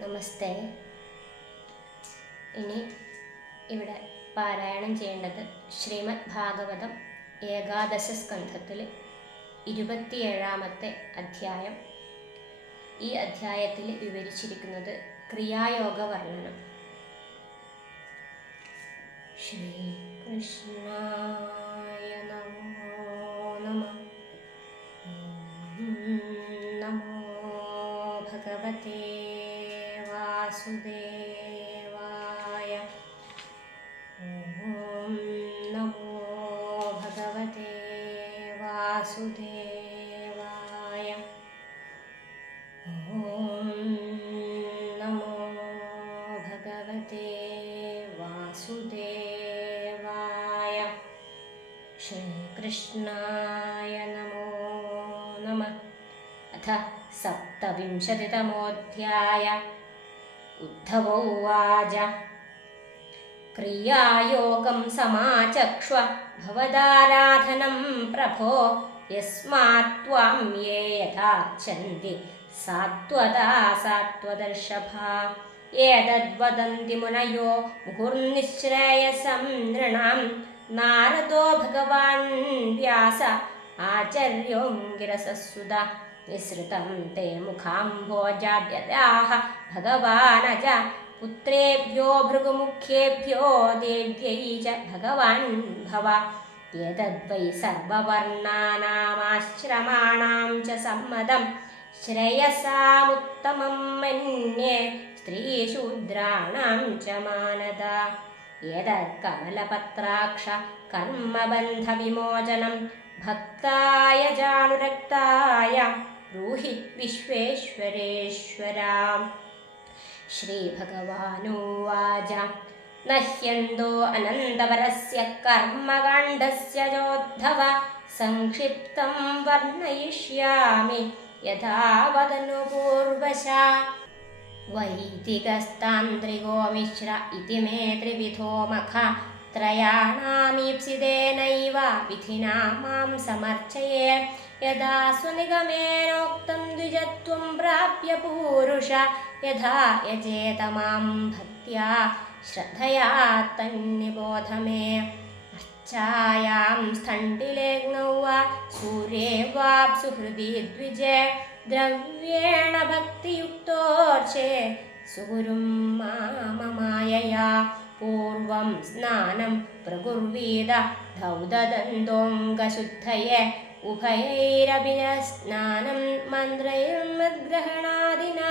നമസ്തേ. ഇനി ഇവിടെ പാരായണം ചെയ്യേണ്ടത് ശ്രീമദ് ഭാഗവതം ഏകാദശ സ്കന്ധത്തിൽ 27-ാമത്തെ അധ്യായം. ഈ അധ്യായത്തിൽ വിവരിച്ചിരിക്കുന്നത് ക്രിയായോഗ വർണ്ണനം. ശ്രീകൃഷ്ണായ നമോ നമഃ. നമോ ഭഗവതേ വാസുദേവായ. ഓം നമോ ഭഗവതേ വാസുദേവായ. ഓം നമോ ഭഗവതേ വാസുദേവായ. ശ്രീകൃഷ്ണായ നമോ നമഃ. അഥ സപ്തവിംശതിതമോऽധ്യായ. ഉദ്ധവ ഉവാച. ക്രിയായോഗം സമാചക്ഷ്വ ഭവദാരാധനം പ്രഭോ യസ്മാत् ത്വാം യേ യഥാർച്ചന്തി സാത്വതാ സാത്വദർശഭാ. ഏതദ്വദന്തി മുനയോ മുഹുർനിശ്രേയസം നൃണാം. നാരദോ ഭഗവാൻ വ്യാസ ആചര്യോऽംഗിരസസുത. നിസൃതം തേ മുഖാംഭോജാദ്യതാഹ ഭഗവാനജ. പുത്രേഭ്യോ ഭൃഗുമുഖ്യേഭ്യോ ദേവ്യൈ ച ഭഗവാൻ ഭവ. ഏതദ്വൈ സർവവർണ്ണാനാമാശ്രമാണാം ച സമ്മതം. ശ്രേയസാമുത്തമം മന്യേ സ്ത്രീശൂദ്രാണാം ച മാനദ. ഏതത്കമലപത്രാക്ഷ കർമ്മബന്ധവിമോചനം. ഭക്തായ ജാനുരക്തായ ബ്രൂഹി വിശ്വേശ്വരേശ്വര. ശ്രീഭഗവാനുവാച. നഹ്യന്തോ അനന്തപരസ്യ കർമ്മകാണ്ഡസ്യ ചോദ്ധവ. സംക്ഷിപ്തം വർണ്ണയിഷ്യാമി യഥാവദനു പൂർവശാ. വൈദികസ്താന്ത്രികോ മിശ്ര ഇതി മേ ത്രിവിധോ മഖ. ത്രയാണാമീപ്സിതേനൈവ വിധിനാ മാം സമർച്ചയേ. യഥാ സ്വനിഗമേനോക്തം ദ്വിജത്വം പ്രാപ്യ പൂരുഷ. യഥാ യജേത മാം ഭക്ത്യാ ശ്രദ്ധയാ തന്നിബോധ മേ. അർച്ചായാം സ്ഥണ്ഡിലേഗ്നൗ വാ സൂര്യേ വാപ്സു ഹൃദി ദ്വിജേ. ദ്രവ്യേണ ഭക്തിയുക്തോർച്ചേ സുഗുരും മാമമായയാ. പൂർവം സ്നാനം പ്രകുർവീത ധൗതദന്തോംഗശുദ്ധയേ. ഉഭയൈരപി സ്നാനം മന്ത്രൈർമദ്ഗ്രഹണാദിനാ.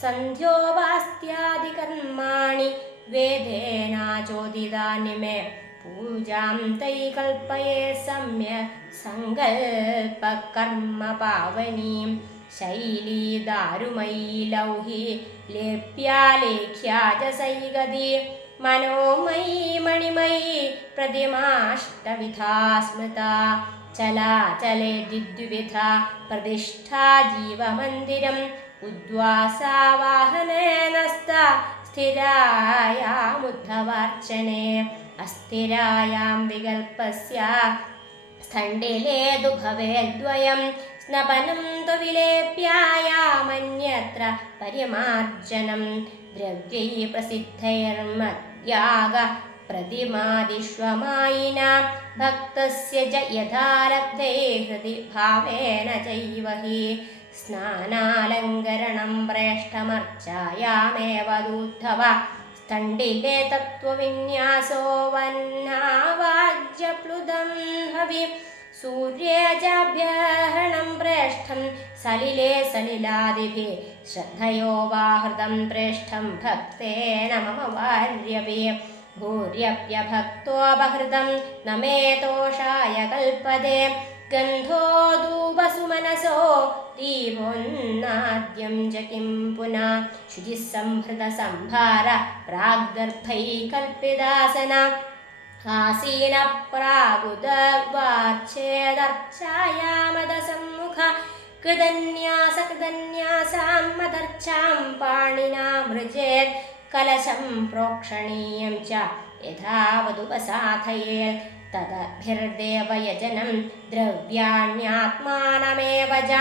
സന്ധ്യോപാസ്ത്യാദികർമാണി വേദേനാചോദിതാനി മേ. പൂജാം തൈ കൽപ്പയേ സമ്യക് സങ്കൽപ്പകർമ്മ പാവനീം. ശൈലീ ദാരുമയീ ലൗഹി ലേപ്യാലേഖ്യാ ച സൈഗതി. മനോമയീ മണിമയീ പ്രതിമാഷ്ടവിധാ സ്മൃതാ. ചലാചലേ ദ്വിദ്വിധ പ്രതിഷ്ഠാ ജീവമന്ദിരം. ഉദ്വാസാവാഹനേന സ്ഥിരായാമുദ്ധവാർച്ചനേ. അസ്ഥിരായാം വികൽപ്പസ്യ സ്ഥണ്ഡിലേതു ഭവേദ്വയം. സ്നപനം തു വിലേപ്യായാമന്യത്ര പരിമാർജനം. ദ്രവ്യൈ പ്രസിദ്ധൈർമദ്യാഗ പ്രതിമാദിഷ്വമായിനാ. ഭക്തസ്യ ച യഥാ ലബ്ധൈ ഹൃദി ഭാവേന ചൈവ ഹി. സ്നാനാലങ്കരണം പ്രേഷ്ഠമർച്ചായാമേവ ദൂദ്ധവ. സ്ഥണ്ഡിലേ തത്വവിന്യാസോ വന്നാവാജ്യപ്ലുതം ഹവി. സൂര്യേ ചാഭ്യഹണം പ്രേഷ്ഠം സലിലേ സലിലാദിഭിः. ശ്രദ്ധയോ വാഹൃതം പ്രേഷ്ഠം ഭക്തേന മമ വാര്യവേ. ഭൂര്യപ്യഭക്തോപഹൃതം ന മേ തോഷായ കൽപ്പതേ. ഗന്ധോ ധൂപസുമനസോ ദീപോന്നാദ്യം ച കിം പുനഃ. ശുചിഃ സംഭൃത സംഭാര പ്രാഗ്ഗർഭൈ കൽപ്പിതാസന. ആസീന പ്രാഗുദവാർച്ഛേദർച്ചായാമദസമ്മുഖ. കൃതന്യാസാം മദർച്ഛാം പാണിനാ മൃജേത്. കലശം പ്രോക്ഷണീയം ച യഥാവതുപസാധയേത്. തദഭിർദേവയജനം ദ്രവ്യാണ്യാത്മാനമേവ ച.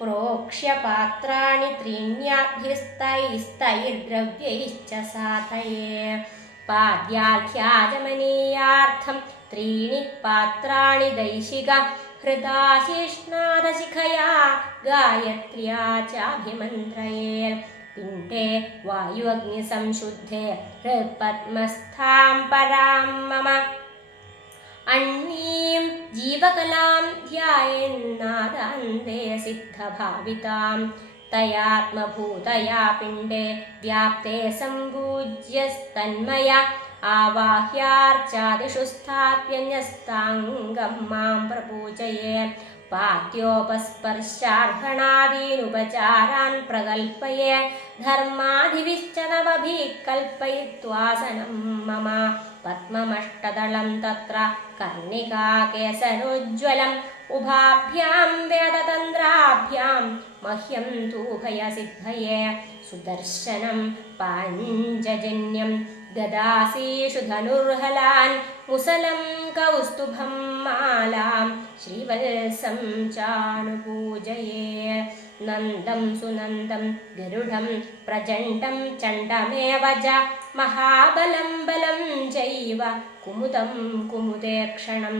प्रोक्ष्य पात्राणि त्रीण्याभ्यस्तैस्तैर्द्रव्यैश्च साधये पाद्याख्याचमनीयार्थं त्रीणि पात्राणि दैशिक हृदाशिष्णादशिखया गायत्र्या चाभिमन्त्रये पिण्डे वायुअग्निसंशुद्धे हृत्पद्मस्थां परां मम अन्वीं जीवकलां ध्यायेन्नादान्ते सिद्धभावितां तयात्मभूतया पिण्डे व्याप्ते सम्पूज्यस्तन्मया आवाह्यार्चादिषु स्थाप्यन्यस्ताङ्गं मां प्रपूजये पाद्योपस्पर्शार्हणादीनुपचारान् प्रकल्पये धर्माधिविश्च नवभिः कल्पयित्वासनं मम पद्ममष्टदलं तत्र कर्णिकाकेसरोज्ज्वलम् उभाभ्यां वेदतन्द्राभ्यां मह्यं तूभयसिद्धये सुदर्शनं पाञ्चजन्यं गदासीषु धनुर्हलान् मुसलं कौस्तुभं मालां श्रीवत्सं चानुपूजये नन्दं सुनन्दं गरुडं प्रचण्डं चण्डमेव च महाबलं बलं चैव कुमुदं कुमुदेक्षणं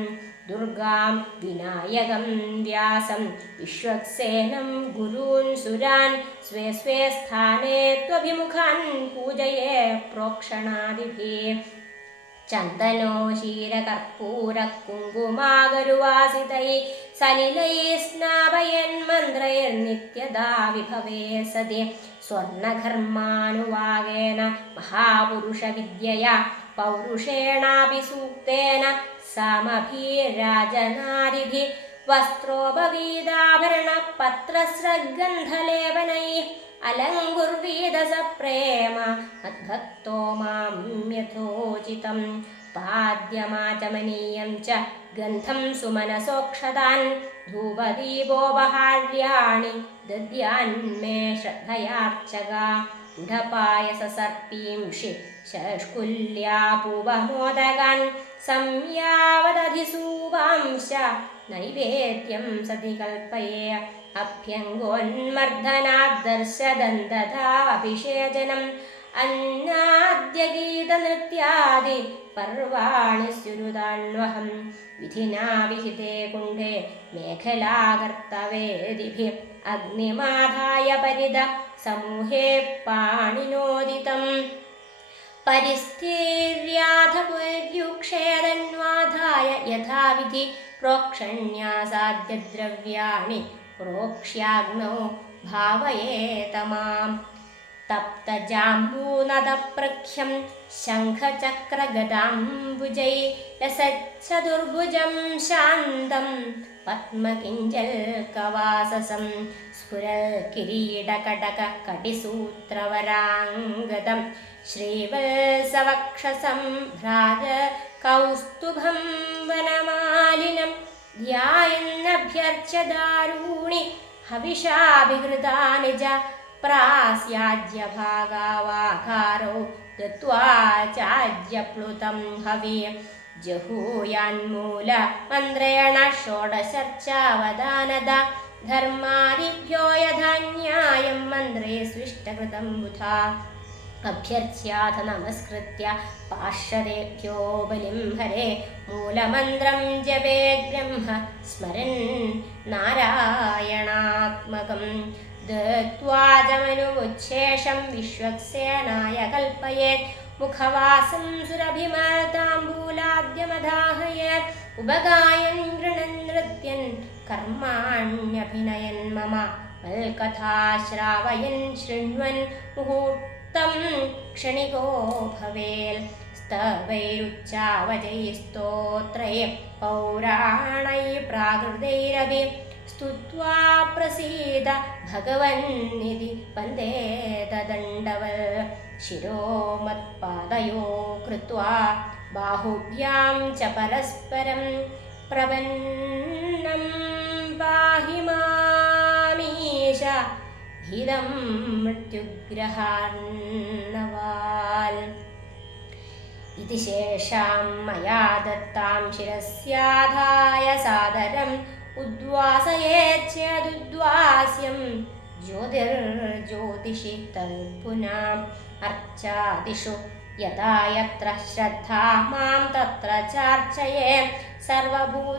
दुर्गां विनायकं व्यासं विश्वक्सेनं गुरून् सुरान् स्वे स्वे स्थाने त्वभिमुखान् पूजये प्रोक्षणादिभिः चन्दनो क्षीरकर्पूरकुङ्कुमागरुवासितैः सलिलैः स्नापयन्मन्त्रैर्नित्यदा विभवे सति स्वर्णघर्मानुवागेन महापुरुषविद्यया पौरुषेणापि सूक्तेन सामभिराजनादिभिः वस्त्रोपवीदाभरणपत्रस्रग्गन्धलेपनैः अलङ्कुर्वीद स प्रेम मद्भक्तो मां यथोचितं पाद्यमाचमनीयं च गन्धं सुमनसोक्षतान् धूपदीपोपहार्याणि दद्यान्मे श्रद्धयार्चका उढपायससर्पींषि शष्कुल्यापूपमोदकान् संयावदधिसूपांश्च नैवेद्यं सति कल्पये अभ्यङ्गोन्मर्दनाद्दर्शदन्तधाभिषेचनम् अन्नाद्यगीतनृत्यादि पर्वाणि स्युरुदान्वहं विधिना विहिते कुण्डे मेखलाकर्तवेदिभिः अग्निमाधाय परिद समूहे पाणिनोदितं परिस्थिर्याथ पुर्युक्षेदन्वाधाय यथाविधि प्रोक्षण्यासाद्यद्रव्याणि प्रोक्ष्याग्नौ भावयेत माम् तप्तजाम्बूनदप्रख्यं शङ्खचक्रगदाम्बुजै लसच्चतुर्भुजं शान्तं पद्मकिञ्जल्कवाससं स्फुरल्किरीटकटककटिसूत्रवराङ्गदं श्रीवत्सवक्षसं भ्राजकौस्तुभं वनमालिनं ध्यायन्नभ्यर्च्य दारूणि हविषाभिघृतानि च प्रास्याज्यभागावाकारौ दत्त्वा चाज्यप्लुतं हवि जहूयान्मूलमन्त्रेण षोडशर्चावदानद धर्मादिभ्यो यथा न्यायं मन्त्रे स्विष्टकृतं बुधा अभ्यर्च्याथ नमस्कृत्य पार्षदेभ्यो बलिं हरे मूलमन्त्रं जपे ब्रह्म स्मरन् नारायणात्मकं दत्त्वा जमनुमुच्छेषं विश्वक्सेनाय कल्पयेत् मुखवासं सुरभिमताम्बूलाद्यमदाहयेत् उपगायन् गृणन् नृत्यन् कर्माण्यभिनयन् मम मल्कथा श्रावयन् शृण्वन् मुहूर्तं क्षणिको भवेत् स्तवैरुच्चावचैस्तोत्रैः पौराणैः प्राकृतैरपि स्तुत्वा प्रसीद भगवन्निधि वन्दे दण्डवत् शिरो मत्पादयो कृत्वा बाहुभ्यां च परस्परं प्रपन्नं पाहि मामीश भीदं मृत्युग्रहान्नवाल् इति शेषां मया दत्तां शिरस्याधाय सादरम् ഉദ്വാസയേച്ഛേദുദ്വാസ്യം ജ്യോതിർജ്യോതിഷി തൽപുനാം അർച്ചാദിഷു യഥാ യത്ര ശ്രദ്ധാ മാം തത്ര ചാർച്ചയേ സർവഭൂതേഷ്വാത്മനി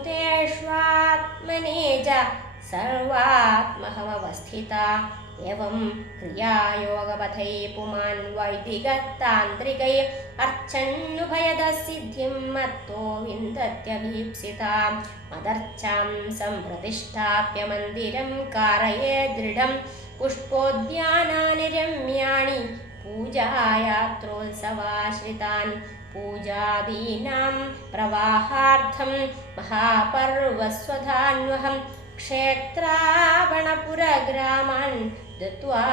ച സർവാത്മഹമവസ്ഥിത ഏവം ക്രിയായോഗപഥൈ പുമാൻ വൈദികതാന്ത്രികൈ അർച്ചന്നുഭയദസിദ്ധിം മത്തോ വിന്ദത്യഭീപ്സിതാം മദർച്ചാം സംപ്രതിഷ്ഠാപ്യ മന്ദിരം കാരയേ ദൃഢം പുഷ്പോദ്യാനാനി രമ്യാണി പൂജായാത്രോത്സവാശ്രിതാൻ പൂജാദീനാം പ്രവാഹാർത്ഥം മഹാപർവസ്വധാന്വഹം ക്ഷേത്രാവണപുരഗ്രാമാൻ ദത്വാ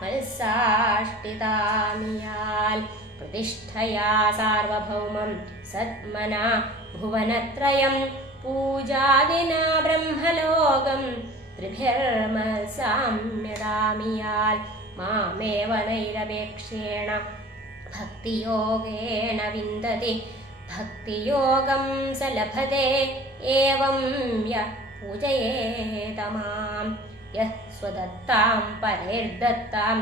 മത്സാഷ്ടിതാമിയാൽ പ്രതിഷ്ഠയാ സാർവഭൗമം സത്മനാ ഭുവനത്രയം പൂജാദിനാ ബ്രഹ്മലോകം ത്രിഭിർമത്സാമ്യതാമിയാൽ മാമേവ നൈരപേക്ഷേണ ഭക്തിയോഗേന വിന്ദതി ഭക്തിയോഗം സ ലഭത്തെ ഏവം യ പൂജയേത മാം യഃ സ്വദത്താം പരൈർദത്താം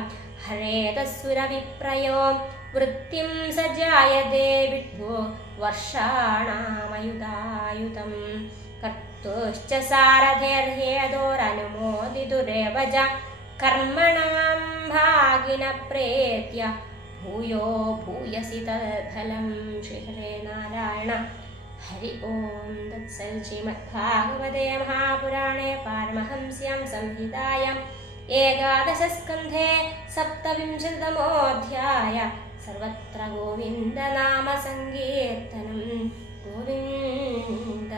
ഹരേതസുരവിപ്രയോ വൃത്തിം സ ജായതേ വിഭ്വോ വർഷാണാമയുധായുധം കർത്തുശ്ച സാരഥേർഹേതോരനുമോദിതുരേവ ച കർമ്മണാം ഭാഗിന പ്രേത്യ ഭൂയോ ഭൂയസി തൽഫലം. ശ്രീഹരേ നാരായണ. ഹരി ഓം തത്സൽ. ശ്രീമദ്ഭാഗവതേ മഹാപുരാണേ പാരമഹംസ്യാം സംഹിതായാം ഏകാദശസ്കന്ധേ സപ്തവിംശതിതമോऽധ്യായ സർവത്ര ഗോവിന്ദനാമ സങ്കീർത്തനം. ഗോവിന്ദ